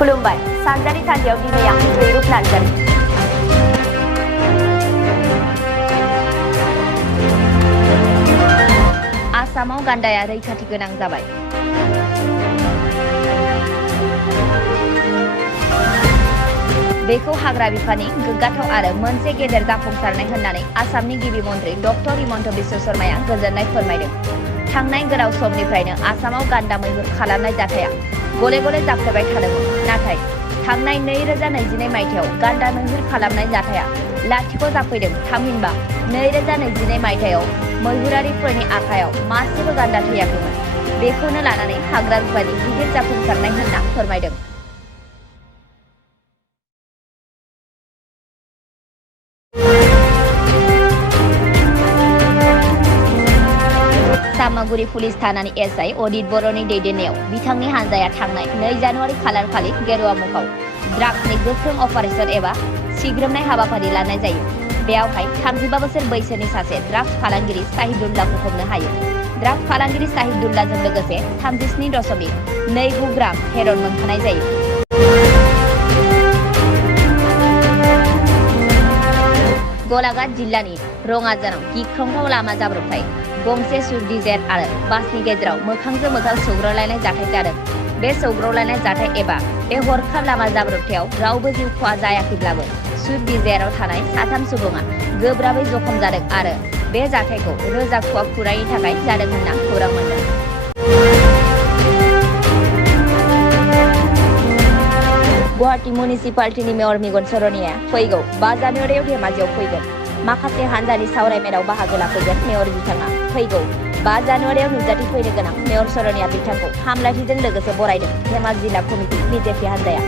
खुलुमबाय सानजारि सानदेयाव दिनै आं जयरूप नार्जारि। आसामाव गान्दाया रैखाथि गोनां जाबाय। बेखौ हाग्रा बिफाननि गोग्गाथाव आरो मोनसे गेदेर जाफुंसारनाय होननानै आसामनि गिबि मन्त्रि डक्टर हिमन्त बिश्व शर्माया गोजोननाय फोरमायदों। थांनाय गोलाव समनिफ्रायनो आसामाव गान्दा मैहुर खालामनाय जाथाया गले गले जाफ्लेबाय थादोंमोन। नाथाय थांनाय 2022 मायथाइयाव गान्दा मैहुर खालामनाय जाथाया लाथिख' जाफैदों। थामहिनबा 2022 मायथाइयाव मैहुरारिफोरनि आखायाव मासेबो गान्दा थैयाखैमोन। बेखौनो लानानै हाग्रा बिफाननि गिदिर जाफुंसारनाय होनना फोरमायदों। सामगुरि पुलिस थानानि एसआइ अदित बर'नि दैदेननायाव बिथांनि हानजाया थांनाय 2 जानुवारि खालारखालि गेरुवा मुगाव ड्राग्सनि गोख्रों अपारेशन एबा सिग्रोमनाय हाबाफारि लानाय जायो। बेयावहाय 35 बोसोर बैसोनि सासे ड्राग्स फालांगिरि साहिदुल्लाखौ हमनो हायो। ड्राग्स फालांगिरि साहिदुल्लाजों लोगोसे 37.29 ग्राम हेर'इन मोनफानाय जायो। गलाघाट जिल्लानि रङाजानाव गिख्रंथाव लामा जाब्रबथाय। गंसे स्विफ्ट डिजायर आरो बासनि गेजेराव मोखांजों मोखां सौग्रावलायनाय जाथाय जादों। बे सौग्रावलायनाय जाथाय एबा बे हरखाब लामा जाब्रबथायाव रावबो जिउ खहा जायाखैब्लाबो स्विफ्ट डिजायाराव थानाय 3 सुबुङा गोब्राबै जखम जादों आरो बे जाथायखौ रोजा खुवा खुरनायनि थाखाय जादों होनना खौरां मोनदों। गुवाहाटी म्युनिसिपालिटिनि मेयर मेगन सर'निया फैगौ 5 जानुवारियाव धेमाजियाव फैगोन। माखासे हानजानि सावरायमेलाव बाहागो लाफैगोन। मेयर बिथाङा फैगौ 5 जानुवारियाव नुजाथिफैनो गोनां। मेयर सर'निया बिथांखौ हामलायथिजों लोगोसे बरायदों धेमाजि जिल्ला कमिटि बिजेपि हानजाया।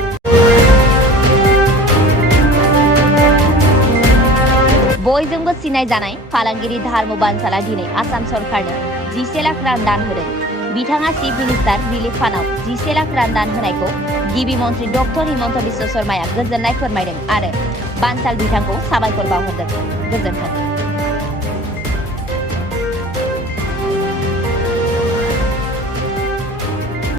बयजोंबो सिनायजानाय फालांगिरि धर्म बानसालआ दिनै आसाम सरकारनो 11 लाख रां दान होदों। बिथाङा चिफ मिनिस्टार रिलिफ फान्डआव 11 लाख रां दान होनायखौ गिबि मन्त्रि डक्टर हिमन्त बिश्व शर्माया गोजोननाय फोरमायदों आरो बानसाल बिथांखौ साबायखर बावहरदों। गोजोन्थों।